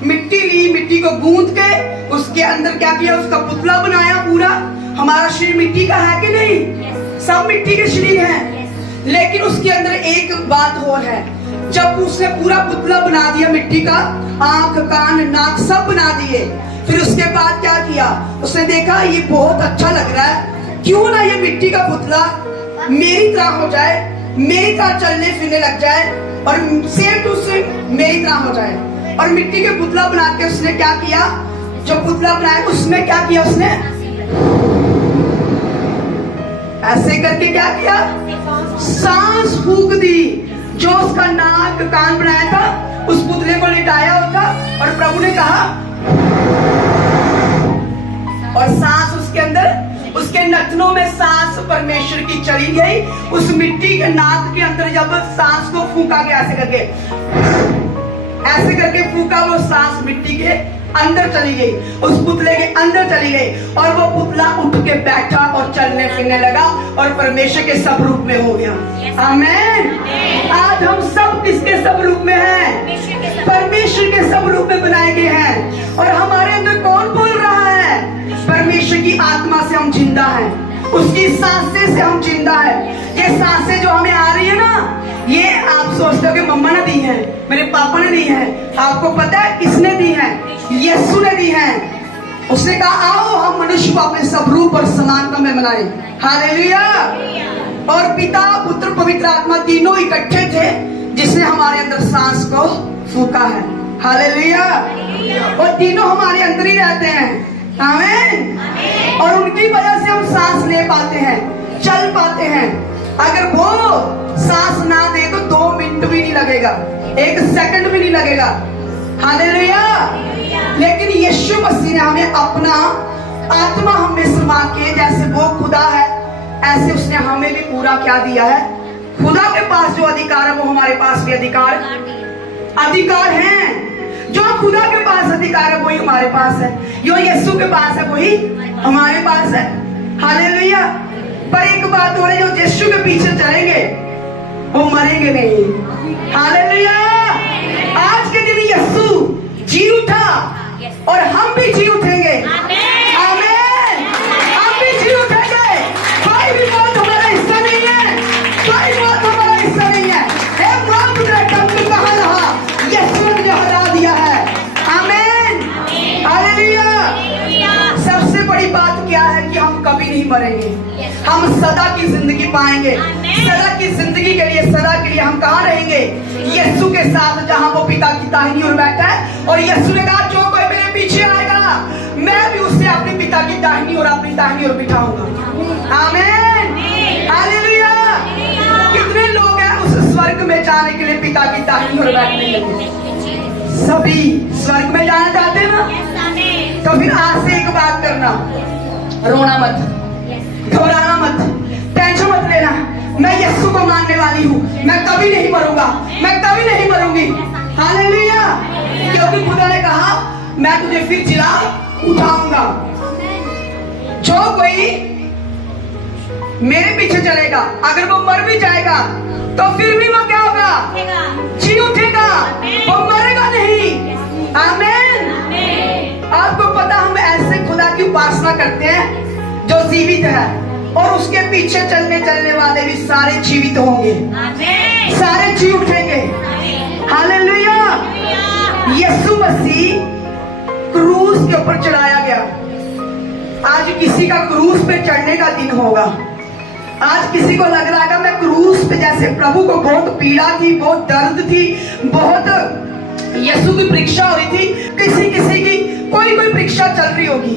मिट्टी ली, मिट्टी को गूंथ के उसके अंदर क्या किया, उसका पुतला बनाया पूरा। हमारा शरीर मिट्टी का है कि नहीं? सब मिट्टी के शरीर हैं। लेकिन उसके अंदर एक बात और है, जब उसने पूरा पुतला बना दिया मिट्टी का, आंख कान नाक सब बना दिए, फिर उसके बाद क्या किया, उसने देखा ये बहुत अच्छा लग रहा है, क्यों ना ये मिट्टी का पुतला मेरी तरह हो जाए, मेरी तरह चलने फिरने लग जाए और सेम टू सेम मेरी तरह हो जाए। और मिट्टी के पुतला बना के उसने क्या किया, जो पुतला बनाया उसमें क्या किया, उसने ऐसे करके क्या किया, सांस फूंक दी। जो उसका नाक कान बनाया था उस पुतले को लिटाया होता और प्रभु ने कहा, और सांस उसके अंदर, उसके नथनों में सांस परमेश्वर की चली गई। उस मिट्टी के नाक के अंदर जब सांस को फूंका गया, ऐसे करके फूंका, वो सांस मिट्टी के अंदर चली गई, उस पुतले के अंदर चली गई और वो पुतला उठ के बैठा और चलने फिरने लगा और परमेश्वर के सब रूप में हो गया। आमीन। आज हम सब किसके सब रूप में हैं? परमेश्वर के सब रूप में बनाए गए हैं। और हमारे अंदर कौन बोल रहा है? परमेश्वर की आत्मा से हम जिंदा हैं, उसकी सांसें से हम जिंदा हैं। ये सांसें जो हमें आ रही है ना, ये आप सोचते हो कि मम्मा ने दी है, मेरे पापा ने दी है। आपको पता है किसने दी है? यीशु ने दी है। उसने कहा आओ हम मनुष्य को अपने सब रूप और समानता में बनाए। हालेलुया। और पिता पुत्र पवित्र आत्मा तीनों इकट्ठे थे जिसने हमारे अंदर सांस को फूंका है। हालेलुया। और तीनों हमारे अंदर ही रहते हैं। आमीन। और उनकी वजह से हम सांस ले पाते हैं, चल पाते हैं। अगर वो सांस ना दे तो 2 मिनट भी नहीं लगेगा, 1 सेकंड भी नहीं लगेगा। हालेलुया। लेकिन यीशु मसीह ने हमें अपना आत्मा हमें समा के, जैसे वो खुदा है ऐसे उसने हमें भी पूरा क्या दिया है। खुदा के पास जो अधिकार है वो हमारे पास भी अधिकार है। जो खुदा के पास अधिकार है वही हमारे पास है, जो यीशु के पास है वही हमारे पास है। हालेलुया। पर एक बात हो रही है, जो यीशु के पीछे चलेंगे वो मरेंगे नहीं। हालेलुया। आज के दिन यीशु जी उठा और हम भी जी उठेंगे। आमीन। हम भी जी उठेंगे। कोई भी मौत हमारा हिस्सा नहीं है, कोई मौत हमारा हिस्सा नहीं है। हे मौत तेरा डंक कहाँ रहा? यीशु ने मुझे हरा दिया है। आमीन। हालेलुया। सबसे बड़ी बात क्या है कि हम कभी नहीं मरेंगे, हम सदा की जिंदगी पाएंगे। सदा की जिंदगी के लिए, सदा के लिए हम कहाँ रहेंगे? यीशु के साथ, जहाँ वो पिता की दाहिनी ओर बैठा है। और यीशु ने कहा जो कोई मेरे पीछे आएगा मैं भी उससे अपने पिता की दाहिनी ओर, अपनी दाहिनी ओर बिठाऊंगा। आमीन। हालेलुया। कितने लोग हैं उस स्वर्ग में जाने के लिए पिता की दाहिनी ओर बैठने के लिए? सभी स्वर्ग में जाना चाहते हैं ना? तो फिर आज से एक बात करना, रोना मत, घबराना मत, टेंशन मत लेना। मैं यीशु को मानने वाली हूँ, मैं कभी नहीं मरूंगा, मैं कभी नहीं मरूंगी। हालेलुया। क्योंकि खुदा ने कहा मैं तुझे फिर जिला उठाऊंगा। जो कोई मेरे पीछे चलेगा, अगर वो मर भी जाएगा तो फिर भी वो क्या होगा? जी उठेगा, वो मरेगा नहीं। आमीन। आपको पता हम ऐसे खुदा की उपासना करते हैं जो जीवित है, और उसके पीछे चलने वाले भी सारे जीवित होंगे, सारे जी उठेंगे। हालेलुया। यीशु मसीह क्रूस के ऊपर चढ़ाया गया। आज किसी का क्रूस पे चढ़ने का दिन होगा। आज किसी को लग रहा है मैं क्रूस पे, जैसे प्रभु को बहुत पीड़ा थी, बहुत दर्द थी, बहुत यीशु की परीक्षा हो रही थी, किसी की कोई परीक्षा चल रही होगी।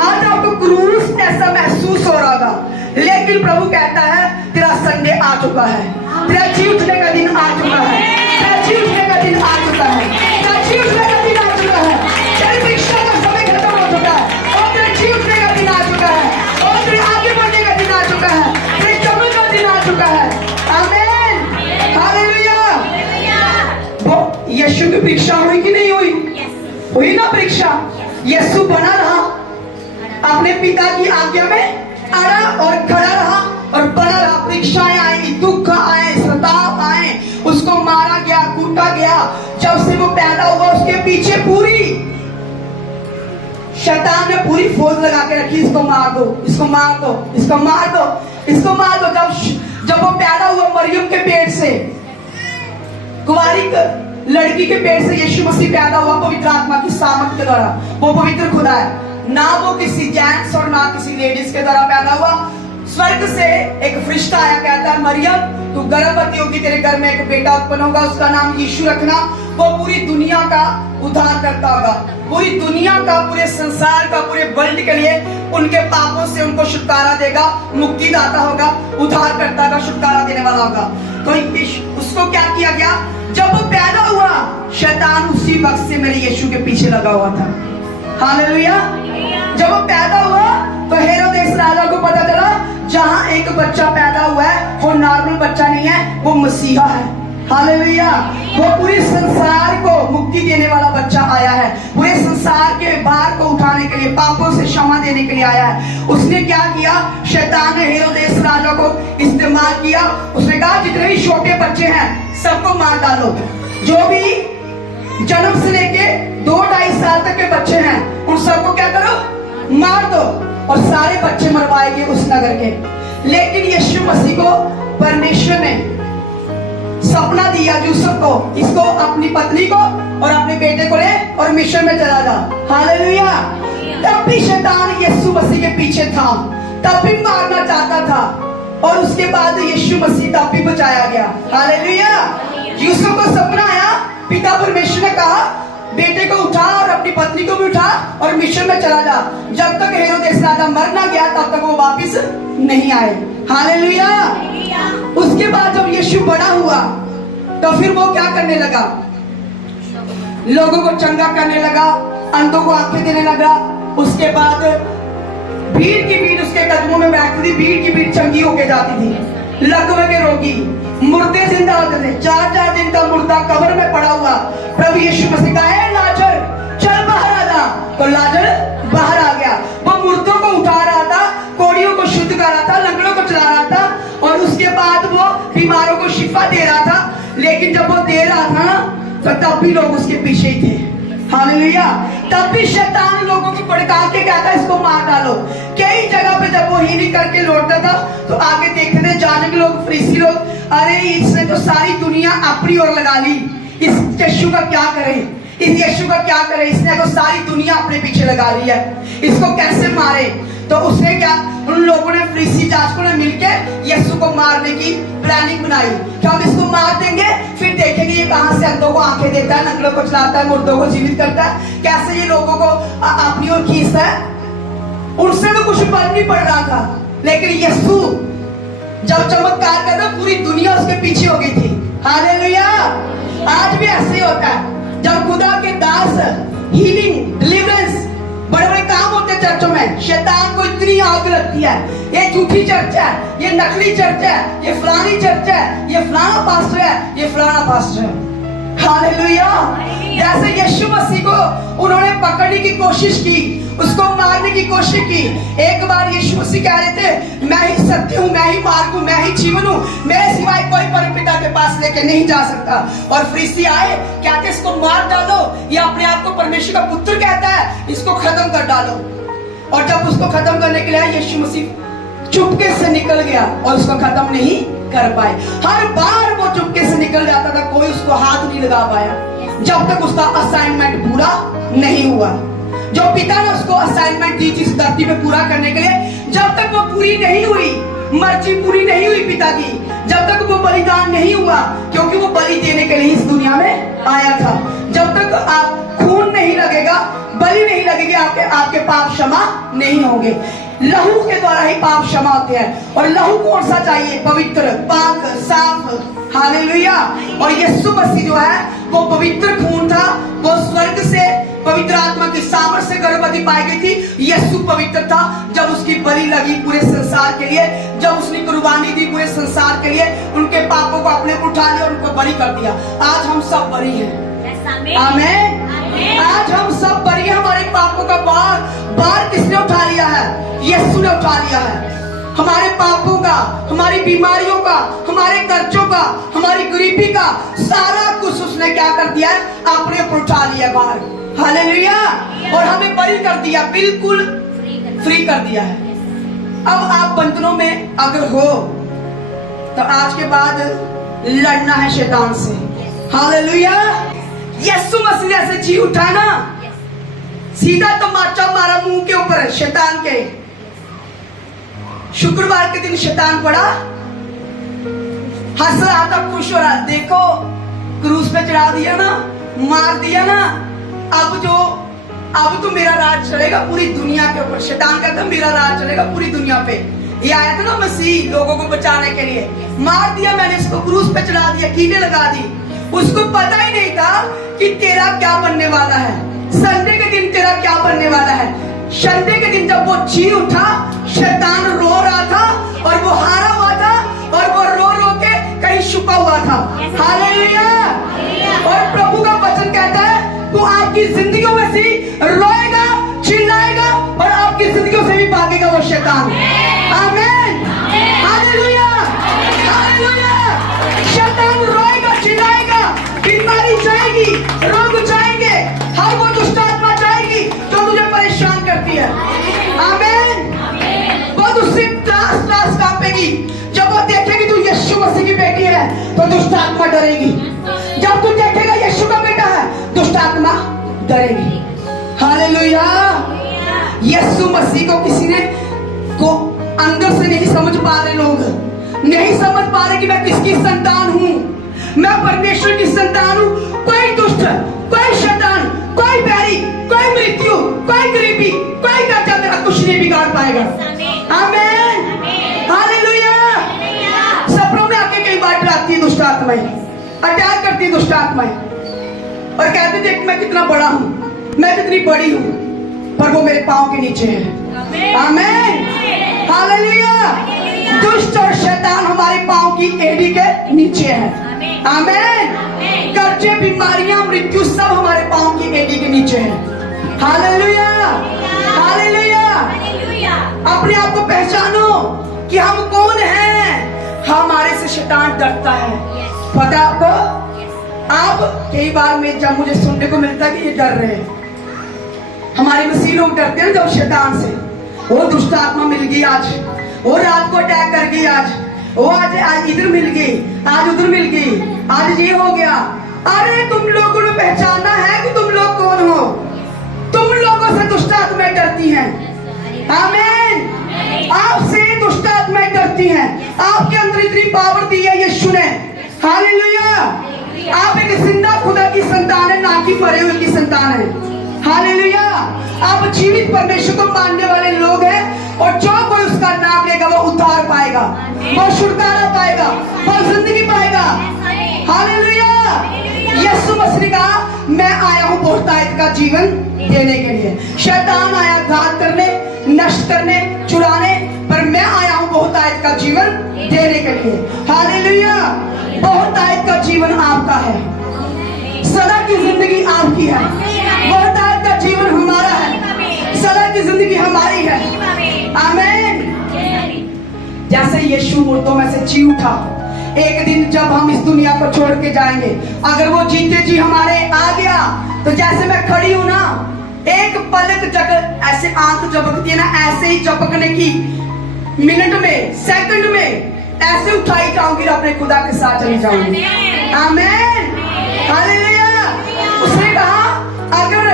आज आपको क्रूस ऐसा महसूस हो रहा होगा, लेकिन प्रभु कहता है तेरा संडे आ चुका है, तेरा जी उठने का दिन आ चुका है, तेरा जी उठने का दिन आ चुका है, तेरा जी उठने का दिन आ चुका है। तेरी परीक्षा का समय खत्म हो चुका है और तेरे जी उठने का दिन आ चुका है और तेरे आगे बढ़ने का दिन आ चुका है, तेरे चमन का दिन आ चुका है। आमीन। हालेलुया। वो यीशु की परीक्षा हुई कि नहीं हुई? हुई ना परीक्षा। यीशु बना रहा, अपने पिता की आज्ञा में अड़ा और खड़ा रहा और बना रहा। परीक्षाएं आई, दुख आए, सताव आए, उसको मारा गया, कूटा गया। जब से वो पैदा हुआ उसके पीछे पूरी शैतान ने पूरी फौज लगा के रखी, इसको मार दो, इसको मार दो, इसको मार दो, इसको मार दो। जब वो पैदा हुआ मरियम के पेट से, कुंवारी लड़की के पेट से यीशु मसीह पैदा हुआ पवित्र आत्मा की सामर्थ के द्वारा। वो पवित्र खुदा है, ना वो किसी जेंट्स और ना किसी लेडीज के द्वारा पैदा हुआ। स्वर्ग से एक फरिश्ता आया, कहता है मरियम तू गर्भवती होगी, तेरे घर में एक बेटा उत्पन्न होगा, उसका नाम यीशु रखना। वो पूरी दुनिया का उद्धार करता होगा, पूरी दुनिया का, पूरे संसार का, पूरे वर्ल्ड के लिए उनके पापों से उनको छुटकारा देगा, मुक्ति दाता होगा, उद्धार करता होगा, छुटकारा देने वाला होगा। तो उसको क्या किया गया? जब वो पैदा हुआ शैतान उसी वक्त से मेरे यीशु के पीछे लगा हुआ था। हालेलुया। जब वो पैदा हुआ तो हेरोदेस राजा को पता चला जहां एक बच्चा पैदा हुआ है वो नॉर्मल बच्चा नहीं है, वो मसीहा है। हालेलुया। वो पूरे संसार को मुक्ति देने वाला बच्चा आया है, पूरे संसार के भार को उठाने के लिए, पापों से क्षमा देने के लिए आया है। उसने क्या किया? शैतान ने हेरोदेस राजा को इस्तेमाल किया। उसने कहा जितने भी छोटे बच्चे हैं सबको मार डालो, जो भी जन्म से लेके 2-2.5 साल तक के बच्चे हैं उन सबको क्या करो? मार दो। और सारे बच्चे मरवाएंगे उस नगर के। लेकिन यीशु मसीह को परमेश्वर ने सपना दिया यूसुफ को, इसको अपनी पत्नी को और अपने बेटे को ले और मिशन में चला जा। हालेलुया। तब भी शैतान यीशु मसीह के पीछे था, तब भी मारना चाहता था, और उसके बाद यीशु मसीह तब भी बचाया गया। हालेलुया। यूसुफ को सपना आया, पिता परमेश्वर ने कहा बेटे को उठा और अपनी पत्नी को भी उठा और मिशन में चला जा। जब तक हेरोदेस राजा मर ना गया तब तक वो वापस नहीं आए। हालेलुया। उसके बाद जब यीशु बड़ा हुआ तो फिर वो क्या करने लगा? लोगों को चंगा करने लगा, अंधों को आंखें देने लगा। उसके बाद भीड़ की भीड़ उसके कदमों में बैठती थी, भीड़ की भीड़ चंगी होके जाती थी। लकवे के रोगी, मुर्दे जिंदा होते थे। 4-4 दिन का मुर्दा कब्र में पड़ा हुआ, प्रभु यीशु मसीह का है लाजर चल बाहर आ जा, तो लाजर बाहर आ गया। वो मुर्दों को उठा रहा था, कोड़ियों को शुद्ध कर रहा था, लंगड़ों को चला रहा था, और उसके बाद वो बीमारों को शिफा दे रहा था। लेकिन जब वो दे रहा था ना तो तब भी लोग उसके पीछे ही थे। हालेलुया। तब भी शैतान लोगों को भड़का के कहता इसको मार डालो। कई जगह पे जब वो हीलिंग करके लौटता था तो आगे देखते थे जाने लोग, फरीसी लोग, अरे इसने तो सारी दुनिया अपनी ओर लगा ली, इस यीशु का क्या करें, इस यीशु का क्या करें, इसने तो सारी दुनिया अपने पीछे लगा ली है, इसको कैसे मारे। तो उसने क्या, उन लोगों ने, फरीसी जाचकों ने मिलकर यीशु को मारने की प्लानिंग बनाई कि हम इसको मार देंगे, फिर देखेंगे ये कहां से अंधों को आंखें देता है, लंगड़ों को चलाता है, मुर्दों को जीवित करता है, कैसे ये लोगों को अपनी ओर खींचता है। उनसे तो कुछ फर्क नहीं पड़ रहा था, लेकिन यीशु जब चमत्कार कर रहा पूरी दुनिया उसके पीछे हो गई थी। हालेलुया। आज भी ऐसे ही होता है, जब खुदा के दास हीलिंग, डिलीवरेंस, बड़े बड़े काम होते चर्चों में, शैतान को इतनी आग लगती है, ये झूठी चर्च है, ये नकली चर्च है, ये फलानी चर्च है, ये फलाना पास्टर है, ये फलाना पास्टर है। हालेलुया। जैसे यीशु मसीह को उन्होंने पकड़ने की कोशिश की, उसको मारने की कोशिश की। एक बार यीशु मसीह कह रहे थे मैं ही सत्य हूँ, मैं ही मार्ग हूँ, मैं ही जीवन हूँ, मेरे सिवाय कोई परमपिता के पास लेके नहीं जा सकता। और फरीसी आए, कहते इसको मार डालो, ये अपने आप को परमेश्वर का पुत्र कहता है, इसको खत्म कर डालो। और जब उसको खत्म करने के लिए यीशु मसीह चुपके से निकल गया और उसको खत्म नहीं कर पाए। हर बार वो चुपके से निकल जाता था, कोई उसको हाथ नहीं लगा पाया जब तक उसका असाइनमेंट पूरा नहीं हुआ। जो पिता ने उसको असाइनमेंट दी थी इस धरती पे पूरा करने के लिए, जब तक वो पूरी नहीं हुई, मर्जी पूरी नहीं हुई पिता की, जब तक वो बलिदान नहीं हुआ, क्योंकि वो बलि देने के लिए इस दुनिया में आया था। जब तक आप खून नहीं लगेगा, बलि नहीं लगेगी, आपके पाप क्षमा नहीं होंगे। लहू के द्वारा ही पाप क्षमा होते हैं। और लहू कौन सा चाहिए? पवित्र, पाक, साफ। हालेलुया। और यीशु मसीह जो है वो पवित्र खून था, वो स्वर्ग से पवित्र आत्मा की सामर्थ से गर्भवती पाई गई थी। यीशु पवित्र था। जब उसकी बलि लगी पूरे संसार के लिए, जब उसने कुर्बानी दी पूरे संसार के लिए, उनके पापों को अपने उठा लिया और उनको बलि कर दिया। आज हम सब बरी हैं। आमीन। आज हम सब बरी हैं। हमारे पापों का बार किसने उठा लिया है? यीशु ने उठा लिया है। हमारे पापों का, हमारी बीमारियों का, हमारे कर्जों का, हमारी गरीबी का सारा कुछ उसने क्या कर दिया है, अपने ऊपर उठा लिया बाहर। हालेलुया। और हमें बरी कर दिया, बिल्कुल फ्री कर दिया है। अब आप बंधनों में अगर हो तो आज के बाद लड़ना है शैतान से। हालेलुया। यीशु मसीह ऐसे जी उठा ना, सीधा तमाचा मारा मुंह के ऊपर शैतान के। शुक्रवार के दिन शैतान पड़ा, हंस रहा था, खुश हो रहा, देखो क्रूस पे चढ़ा दिया ना, मार दिया ना, अब तो मेरा राज चलेगा पूरी दुनिया के ऊपर। शैतान कहता मेरा राज चलेगा पूरी दुनिया पे। ये आया था ना मसीह लोगों को बचाने के लिए, मार दिया मैंने इसको, क्रूस पे चढ़ा दिया, कीलें लगा दी। उसको पता ही नहीं था कि तेरा क्या बनने वाला है, संडे के दिन तेरा क्या बनने वाला है। संडे के दिन जब वो जी उठा, शैतान रो रहा था और वो हारा हुआ था और वो रो रो के कहीं छुपा हुआ था। हालेलुया। और प्रभु का वचन कहता है तो आपकी जिंदगियों में से रोएगा, चिल्लाएगा और आपकी जिंदगियों से भी भागेगा वो शैतान। आमीन। हालेलुया। हालेलुया। शैतान रोएगा, चिल्लाएगा, बीमारी जाएगी, रोग जाएंगे, हर वो दुष्ट आत्मा जाएगी जो तुझे परेशान करती है। आमीन। वो तुझसे त्रास कांपेगी। जब वो देखेगी तू यीशु मसीह की बेटी है तो दुष्ट आत्मा डरेगी। जब तू देखेगा यीशु का बेटा है, दुष्ट आत्मा डरेगी। हालेलुया। यीशु मसीह को किसी ने को अंदर से नहीं समझ पा रहे, लोग नहीं समझ पा रहे कि मैं किसकी संतान हूँ, मैं परमेश्वर की संतान हूँ। कोई दुष्ट, कोई शैतान, कोई बैरी, कोई मृत्यु, कोई गरीबी, कोई कर्जा मेरा कुछ नहीं बिगाड़ पाएगा। आमीन। हालेलुया। सपनों में आके कई बार डराती दुष्ट आत्माएं, अटैक करती दुष्ट आत्माएं और कहते देख मैं कितना बड़ा हूँ, मैं कितनी बड़ी हूँ, पर वो मेरे पाँव के नीचे है। आमीन। हालेलुया। दुष्ट और शैतान हमारे पाँव की एड़ी के नीचे है। आमीन। कर्जे, बीमारियां, मृत्यु सब हमारे पाँव की एड़ी के नीचे है। हालेलुया। हालेलुया। अपने आप को पहचानो कि हम कौन हैं। हमारे से शैतान डरता है, पता आपको। आप कई बार में जब मुझे सुनने को मिलता है कि ये डर रहे हैं, हमारे मसीह लोग डरते हैं जब शैतान से। वो दुष्ट आत्मा मिल गई आज, वो रात को अटैक कर गई आज, वो आज इधर मिल गई, आज उधर मिल गई, आज ये हो गया। अरे तुम लोगों ने पहचानना है कि तुम लोग कौन हो। तुम लोगों से दुष्ट आत्माएं डरती हैं। आमीन। आपसे दुष्ट आत्माएं डरती हैं। आपके अंदर इतनी पावर दी है यीशु ने। हालेलुया। आप एक जिंदा खुदा की संतान है, ना कि मरे हुए की संतान है। हालेलुया। आप जीवित परमेश्वर को मानने वाले लोग हैं और जो कोई उसका नाम लेगा वो उद्धार पाएगा, वो छुटकारा पाएगा, वो जिंदगी पाएगा। हालेलुया। यीशु मसीह का मैं आया हूँ बहुतायत का जीवन देने के लिए। शैतान आया घात करने, नष्ट करने, चुराने, पर मैं आया हूँ बहुतायत का जीवन देने के लिए। हालेलुया। बहुतायत का जीवन आपका है, सदा की जिंदगी आपकी है। बहुतायत का जीवन हमारा है, सदा की जिंदगी हमारी है। आमीन। जैसे यीशु मुर्दों में से जी उठा, एक दिन जब हम इस दुनिया को छोड़ के जाएंगे, अगर वो जीते जी हमारे आ गया तो जैसे मैं खड़ी हूं ना, एक पलक जगह ऐसे आंख झपकती है ना, ऐसे ही झपकने की मिनट में, सेकंड में ऐसे उठाई जाऊंगी, अपने खुदा के साथ चली जाऊंगी। आमीन। हालेलुया। उसने कहा अगर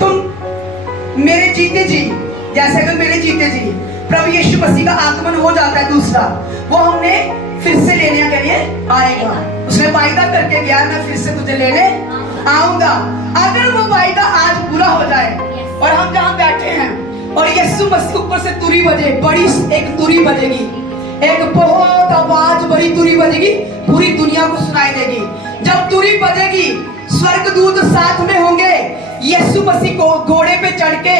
तुम मेरे जीते जी, जैसे अगर मेरे जीते जी प्रभु यीशु मसीह का आगमन हो जाता है दूसरा, वो हमने फिर से लेने के लिए आएगा। उसने वायदा करके गया मैं फिर से तुझे लेने आऊंगा। अगर वो वायदा आज पूरा हो जाए और हम जहाँ बैठे हैं और यीशु मसीह ऊपर से तुरी बजे, बड़ी एक तुरी बजेगी, एक बहुत आवाज बड़ी तुरी बजेगी, पूरी दुनिया को सुनाई देगी। जब तुरी बजेगी स्वर्गदूत साथ में होंगे, यीशु मसीह को घोड़े पे चढ़ के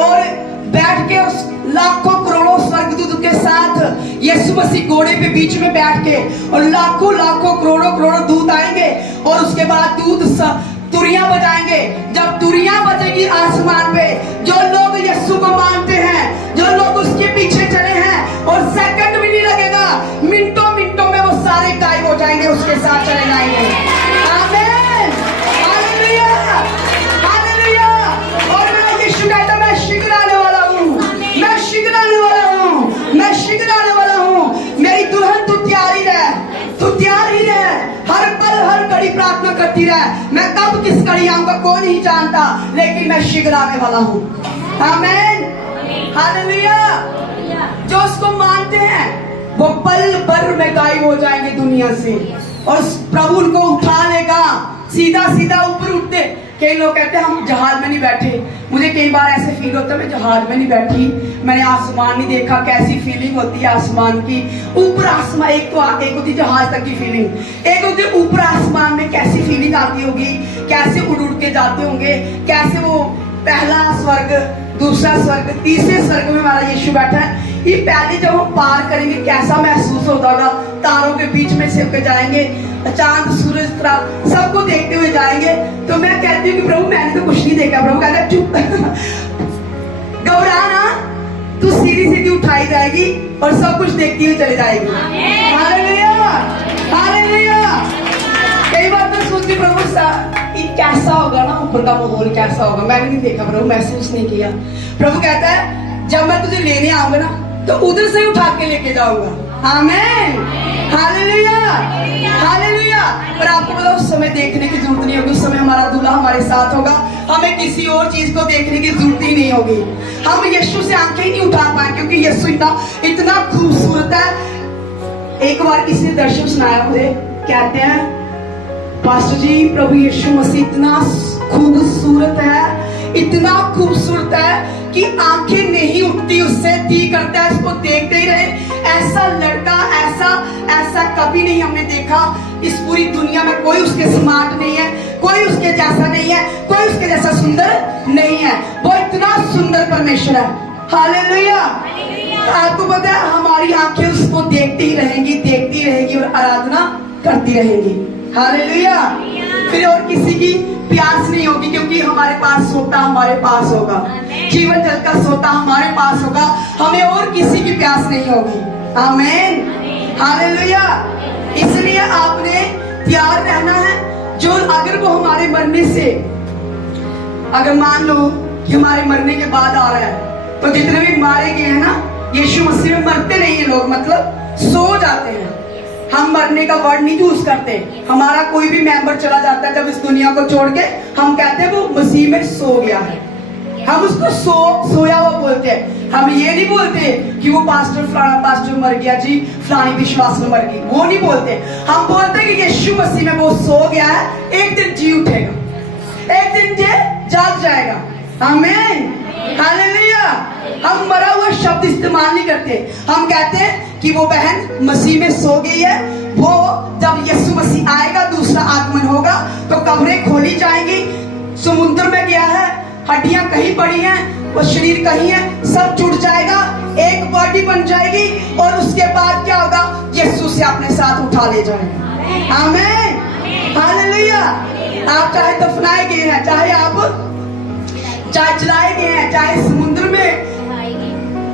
और बैठ के उस लाखों करोड़ों स्वर्गदूत के साथ यीशु मसीह घोड़े पे बीच में बैठ के, और लाखों लाखों करोड़ों करोड़ों दूत आएंगे और उसके बाद दूत तुरियां बजाएंगे। जब तुरियां बजेगी आसमान पे, जो लोग यीशु को मानते हैं, जो लोग उसके पीछे चले हैं, मैं कब किस घड़ी आऊंगा कोई नहीं जानता, लेकिन मैं शीघ्र आने वाला हूँ। आमीन, हालेलुया। जो उसको मानते हैं वो पल भर में गायब हो जाएंगे दुनिया से, और प्रभु उनको उठा लेगा, सीधा सीधा ऊपर उठते। कई लोग कहते हैं हम जहाज में नहीं बैठे। मुझे कई बार ऐसे फील होता है मैं जहाज में नहीं बैठी, मैंने आसमान नहीं देखा, कैसी फीलिंग होती है आसमान की। ऊपर आसमान, एक होती है जहाज तक की फीलिंग, एक होती है ऊपर आसमान में कैसी फीलिंग आती होगी, कैसे उड़ उड़ के जाते होंगे, कैसे वो पहला स्वर्ग, दूसरा स्वर्ग, तीसरे स्वर्ग में हमारा यीशु बैठा है। ये पहले जब हम पार करेंगे कैसा महसूस होता होगा, तारों के बीच में से होकर जाएंगे, चांद सूरज तारा सबको देखते हुए जाएंगे। तो मैं कहती हूँ कि प्रभु मैंने तो कुछ नहीं देखा। प्रभु कहता है चुप घबरा ना, तू सीधी सीधी उठाई जाएगी और सब कुछ देखती हुई चली जाएगी। Hallelujah, hallelujah. कई बार तो सोचती प्रभु ये कैसा होगा ना, ऊपर का माहौल कैसा होगा, मैंने नहीं देखा प्रभु, महसूस नहीं किया। प्रभु कहता है जब मैं तुझे लेने आऊंगा ना तो उधर से उठा के लेके जाऊंगा। आमीन, हालेलुया, हालेलुया। पर आपको पता उस समय देखने की जरूरत नहीं होगी, उस समय हमारा दूल्हा हमारे साथ होगा, हमें किसी और चीज को देखने की जरूरत ही नहीं होगी। हम यीशु से आंखें ही नहीं उठा पाए क्योंकि यीशु इतना खूबसूरत है। एक बार किसी ने दर्शन सुनाया मुझे, कहते हैं पास्टर जी प्रभु यीशु मसीह इतना खूबसूरत है, इतना खूबसूरत है कि आंखें नहीं उठती उससे, दी करता है उसको देखते ही रहे। ऐसा लड़का ऐसा कभी नहीं हमने देखा। इस पूरी दुनिया में कोई उसके स्मार्ट नहीं है, कोई उसके जैसा नहीं है, कोई उसके जैसा सुंदर नहीं है। वो इतना सुंदर परमेश्वर है। हालेलुया। आपको पता है हमारी आंखें उसको देखती ही रहेंगी और आराधना करती रहेंगी। हालेलुया। फिर और किसी की प्यास नहीं होगी क्योंकि हमारे पास सोता हमारे पास होगा, जीवन जल का सोता हमारे पास होगा, हमें और किसी की प्यास नहीं होगी। आमीन, हालेलुया। इसलिए आपने तैयार रहना है। जो अगर वो हमारे मरने से, अगर मान लो कि हमारे मरने के बाद आ रहा है, तो जितने भी मारे गए हैं ना यीशु मसीह में, मरते नहीं है लोग, मतलब सो जाते हैं। हम मरने का वर्ड नहीं यूज करते। हमारा कोई भी मेंबर चला जाता है जब इस दुनिया को छोड़ के, हम कहते हैं वो मसीह में सो गया है। हम उसको सोया हुआ बोलते हैं। हम ये नहीं बोलते कि वो फलाना पास्टर मर गया जी, फलानी विश्वास में मर गई, वो नहीं बोलते। हम बोलते हैं कि यीशु मसीह में वो सो गया है, एक दिन जी उठेगा, एक दिन ये जाग जाएगा। आमीन, हालेलुया। हम मरा हुआ शब्द इस्तेमाल नहीं करते। हम कहते हैं कि वो बहन मसीह में सो गई है। वो जब यीशु मसीह आएगा, दूसरा आगमन होगा, तो कब्रें खोली जाएंगी, समुद्र में गया है, हड्डियां कहीं पड़ी हैं, वो शरीर कहीं है, सब जुड़ जाएगा, एक बॉडी बन जाएगी, और उसके बाद क्या होगा, यीशु से अपने साथ उठा ले जाएगा। आमीन, हालेलुया। आप चाहे दफनाए गए हैं, चाहे जलाए गए हैं, चाहे समुद्र में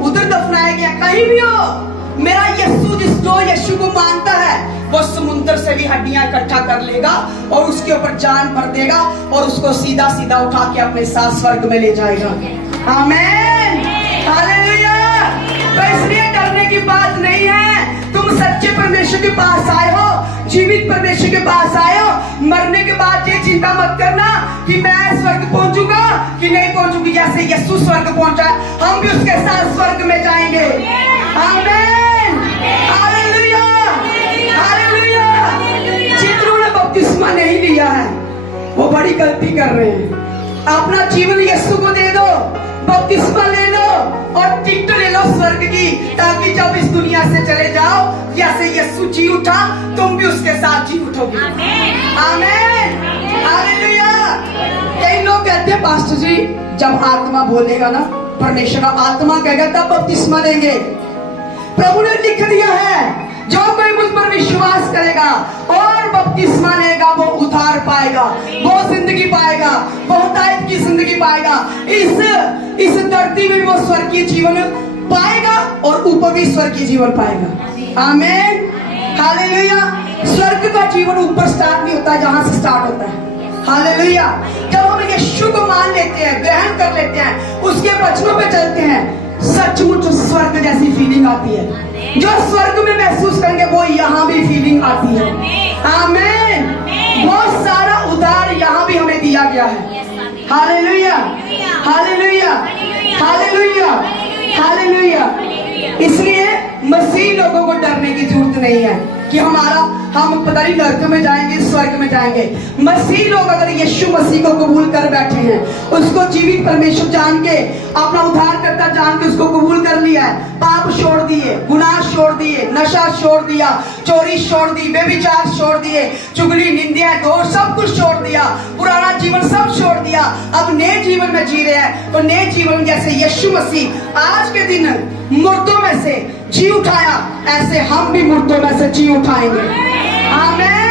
उधर दफनाए गए हैं, कहीं भी हो, मेरा यीशु को मानता है वो समुद्र से भी हड्डियां इकट्ठा कर लेगा और उसके ऊपर जान भर देगा और उसको सीधा सीधा उठा के अपने साथ स्वर्ग में ले जाएगा। आमीन, हालेलुया। तो इसलिए डरने की बात नहीं है। तुम सच्चे परमेश्वर के पास आए हो, जीवित परमेश्वर के पास आए हो। मरने के बाद ये चिंता मत करना कि मैं स्वर्ग पहुंचूंगा कि नहीं पहुंचूंगी। जैसे यीशु स्वर्ग पहुंचा, हम भी उसके साथ स्वर्ग में जाएंगे। आमीन, हालेलुया, हालेलुया। जिन्होंने बपतिस्मा नहीं लिया है वो बड़ी गलती कर रहे हैं। अपना जीवन यीशु को दे दो, बपतिस्मा ले लो और टिकट ले लो स्वर्ग की, ताकि जब इस दुनिया से चले जाओ, जैसे यीशु जी उठा तुम भी उसके साथ जी उठोगे। आमीन, हालेलुया। कई लोग कहते हैं पास्टर जी जब आत्मा बोलेगा ना, परमेश्वर का आत्मा कहेगा तब बपतिस्मा लेंगे। प्रभु ने लिख दिया है जो कोई मुझ पर विश्वास करेगा और बपतिस्मा लेगा वो उद्धार पाएगा, वो जिंदगी पाएगा, बहुतायत की जिंदगी पाएगा। इस धरती में वो स्वर्गीय जीवन पाएगा और ऊपर भी स्वर्गीय जीवन पाएगा। आमीन, हालेलुया। स्वर्ग का जीवन ऊपर स्टार्ट नहीं होता, जहां से स्टार्ट होता है। हालेलुया। जब हम यीशु को मान लेते हैं, ग्रहण कर लेते हैं, उसके वचनों पे चलते हैं, सचमुच स्वर्ग जैसी फीलिंग आती है। जो स्वर्ग में महसूस करेंगे वो यहाँ भी फीलिंग आती है। आमीन, बहुत सारा उधार यहाँ भी हमें दिया गया है। Hallelujah, hallelujah, hallelujah, hallelujah. इसलिए मसीह लोगों को डरने की जरूरत नहीं है कि हम पता नहीं नरक में जाएंगे स्वर्ग में जाएंगे। मसीह लोग अगर यीशु मसीह को कबूल कर बैठे हैं, उसको जीवित परमेश्वर जान के, अपना उद्धारकर्ता जान के उसको कबूल कर लिया है, पाप छोड़ दिए, गुनाह छोड़ दिए, नशा छोड़ दिया, चोरी छोड़ दी, बेविचार छोड़ दिए, चुगली, निंदा, दोष सब कुछ छोड़ दिया, पुराना जीवन सब छोड़ दिया, अब नए जीवन में जी रहे हैं। तो नए जीवन जैसे यीशु मसीह आज के दिन मुर्दों में से जी उठाया, ऐसे हम भी मुर्दों में से जी उठाएंगे। आमीन।